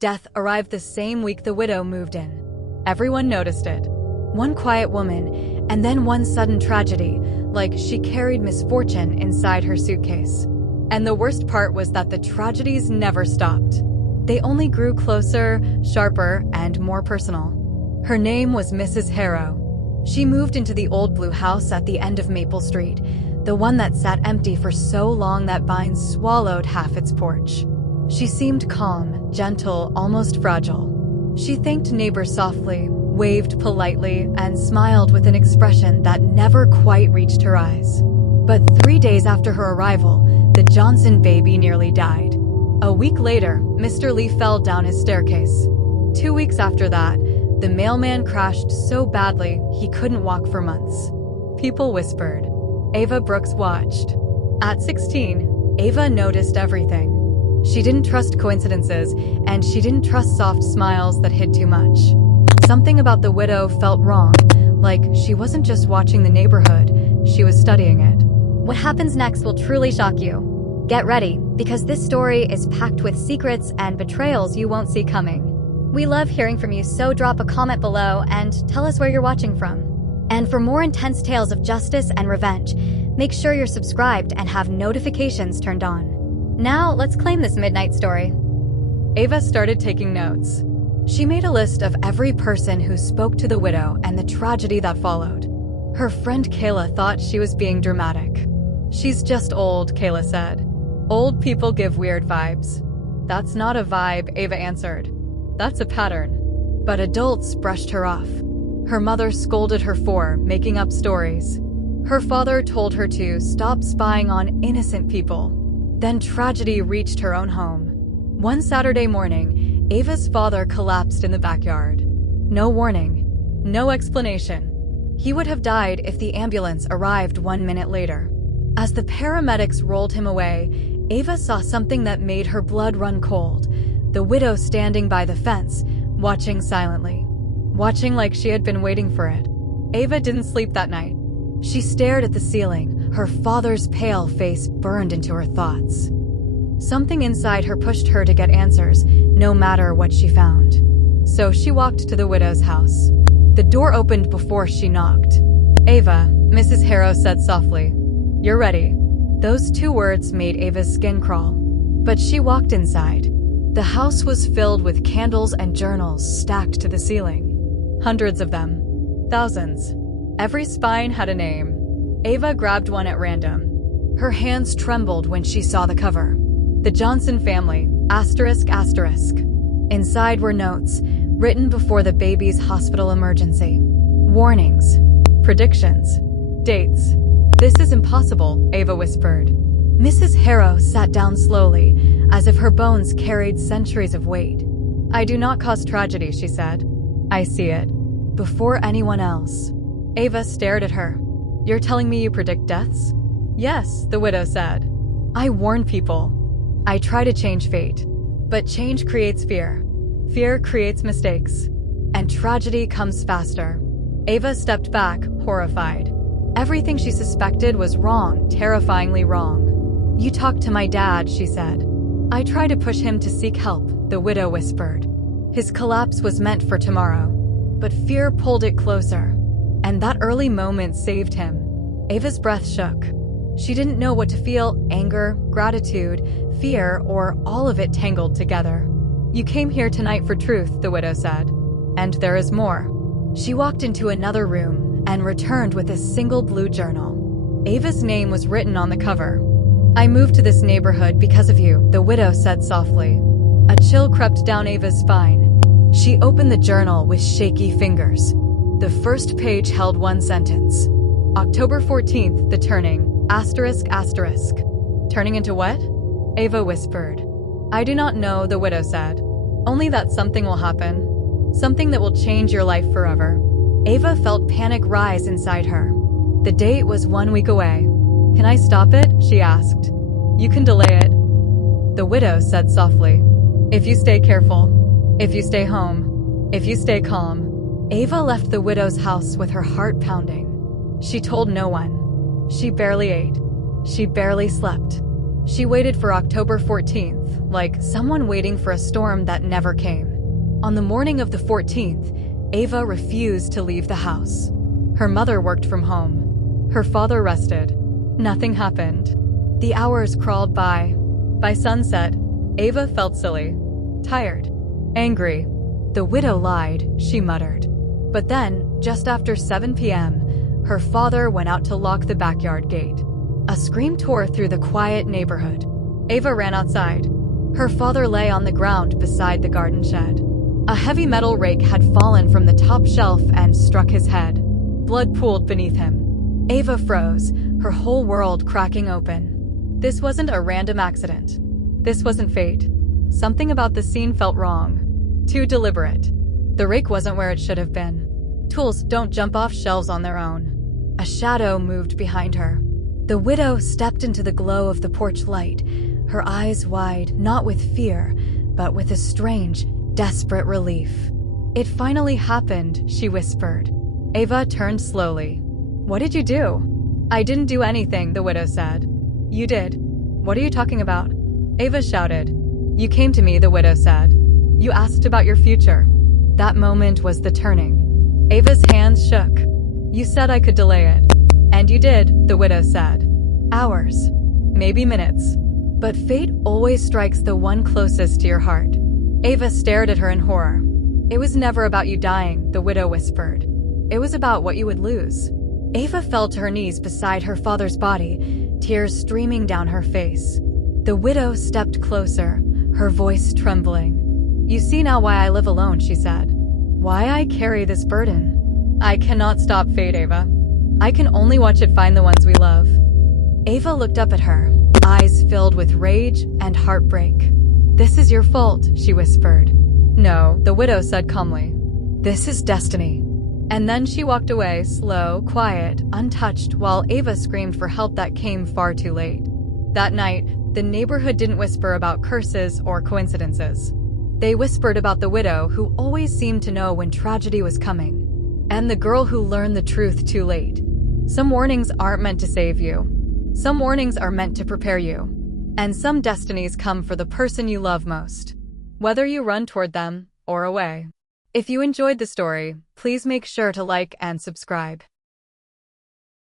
Death arrived the same week the widow moved in. Everyone noticed it. One quiet woman, and then one sudden tragedy, like she carried misfortune inside her suitcase. And the worst part was that the tragedies never stopped. They only grew closer, sharper, and more personal. Her name was Mrs. Harrow. She moved into the old blue house at the end of Maple Street, the one that sat empty for so long that vines swallowed half its porch. She seemed calm, gentle, almost fragile. She thanked neighbors softly, waved politely, and smiled with an expression that never quite reached her eyes. But 3 days after her arrival, the Johnson baby nearly died. A week later, Mr. Lee fell down his staircase. 2 weeks after that, the mailman crashed so badly he couldn't walk for months. People whispered. Ava Brooks watched. At 16, Ava noticed everything. She didn't trust coincidences, and she didn't trust soft smiles that hid too much. Something about the widow felt wrong, like she wasn't just watching the neighborhood, she was studying it. What happens next will truly shock you. Get ready, because this story is packed with secrets and betrayals you won't see coming. We love hearing from you, so drop a comment below and tell us where you're watching from. And for more intense tales of justice and revenge, make sure you're subscribed and have notifications turned on. Now, let's claim this midnight story. Ava started taking notes. She made a list of every person who spoke to the widow and the tragedy that followed. Her friend Kayla thought she was being dramatic. She's just old, Kayla said. Old people give weird vibes. That's not a vibe, Ava answered. That's a pattern. But adults brushed her off. Her mother scolded her for making up stories. Her father told her to stop spying on innocent people. Then tragedy reached her own home. One Saturday morning, Ava's father collapsed in the backyard. No warning, no explanation. He would have died if the ambulance arrived 1 minute later. As the paramedics rolled him away, Ava saw something that made her blood run cold. The widow standing by the fence, watching silently. Watching like she had been waiting for it. Ava didn't sleep that night. She stared at the ceiling, her father's pale face burned into her thoughts. Something inside her pushed her to get answers, no matter what she found. So she walked to the widow's house. The door opened before she knocked. Ava, Mrs. Harrow said softly. You're ready. Those 2 words made Ava's skin crawl. But she walked inside. The house was filled with candles and journals stacked to the ceiling. Hundreds of them. Thousands. Every spine had a name. Ava grabbed one at random. Her hands trembled when she saw the cover. The Johnson family, ***. Inside were notes, written before the baby's hospital emergency. Warnings. Predictions. Dates. This is impossible, Ava whispered. Mrs. Harrow sat down slowly, as if her bones carried centuries of weight. I do not cause tragedy, she said. I see it. Before anyone else. Ava stared at her. You're telling me you predict deaths? Yes, the widow said. I warn people. I try to change fate. But change creates fear. Fear creates mistakes. And tragedy comes faster. Ava stepped back, horrified. Everything she suspected was wrong, terrifyingly wrong. You talked to my dad, she said. I tried to push him to seek help, the widow whispered. His collapse was meant for tomorrow. But fear pulled it closer. And that early moment saved him. Ava's breath shook. She didn't know what to feel, anger, gratitude, fear, or all of it tangled together. You came here tonight for truth, the widow said. And there is more. She walked into another room and returned with a single blue journal. Ava's name was written on the cover. I moved to this neighborhood because of you, the widow said softly. A chill crept down Ava's spine. She opened the journal with shaky fingers. The first page held one sentence. October 14th, the turning, ***. Turning into what? Ava whispered. I do not know, the widow said. Only that something will happen. Something that will change your life forever. Ava felt panic rise inside her. The date was 1 week away. Can I stop it? She asked. You can delay it. The widow said softly. If you stay careful. If you stay home. If you stay calm. Ava left the widow's house with her heart pounding. She told no one. She barely ate. She barely slept. She waited for October 14th. like someone waiting for a storm that never came. On the morning of the 14th, Ava refused to leave the house. Her mother worked from home. Her father rested. Nothing happened. The hours crawled by. By sunset, Ava felt silly, tired, angry. The widow lied, she muttered. But then, just after 7 p.m., her father went out to lock the backyard gate. A scream tore through the quiet neighborhood. Ava ran outside. Her father lay on the ground beside the garden shed. A heavy metal rake had fallen from the top shelf and struck his head. Blood pooled beneath him. Ava froze, her whole world cracking open. This wasn't a random accident. This wasn't fate. Something about the scene felt wrong. Too deliberate. The rake wasn't where it should have been. Tools don't jump off shelves on their own. A shadow moved behind her. The widow stepped into the glow of the porch light, her eyes wide, not with fear, but with a strange, desperate relief. "It finally happened," she whispered. Ava turned slowly. "What did you do?" "I didn't do anything," the widow said. "You did." "What are you talking about?" Ava shouted. "You came to me," the widow said. "You asked about your future." That moment was the turning. Ava's hands shook. "You said I could delay it." "And you did," the widow said. "Hours. Maybe minutes. But fate always strikes the one closest to your heart." Ava stared at her in horror. "It was never about you dying," the widow whispered. "It was about what you would lose." Ava fell to her knees beside her father's body, tears streaming down her face. The widow stepped closer, her voice trembling. "You see now why I live alone," she said. "Why I carry this burden. I cannot stop fate, Ava. I can only watch it find the ones we love." Ava looked up at her, eyes filled with rage and heartbreak. "This is your fault," she whispered. "No," the widow said calmly. "This is destiny." And then she walked away, slow, quiet, untouched, while Ava screamed for help that came far too late. That night, the neighborhood didn't whisper about curses or coincidences. They whispered about the widow who always seemed to know when tragedy was coming, and the girl who learned the truth too late. Some warnings aren't meant to save you. Some warnings are meant to prepare you. And some destinies come for the person you love most, whether you run toward them or away. If you enjoyed the story, please make sure to like and subscribe.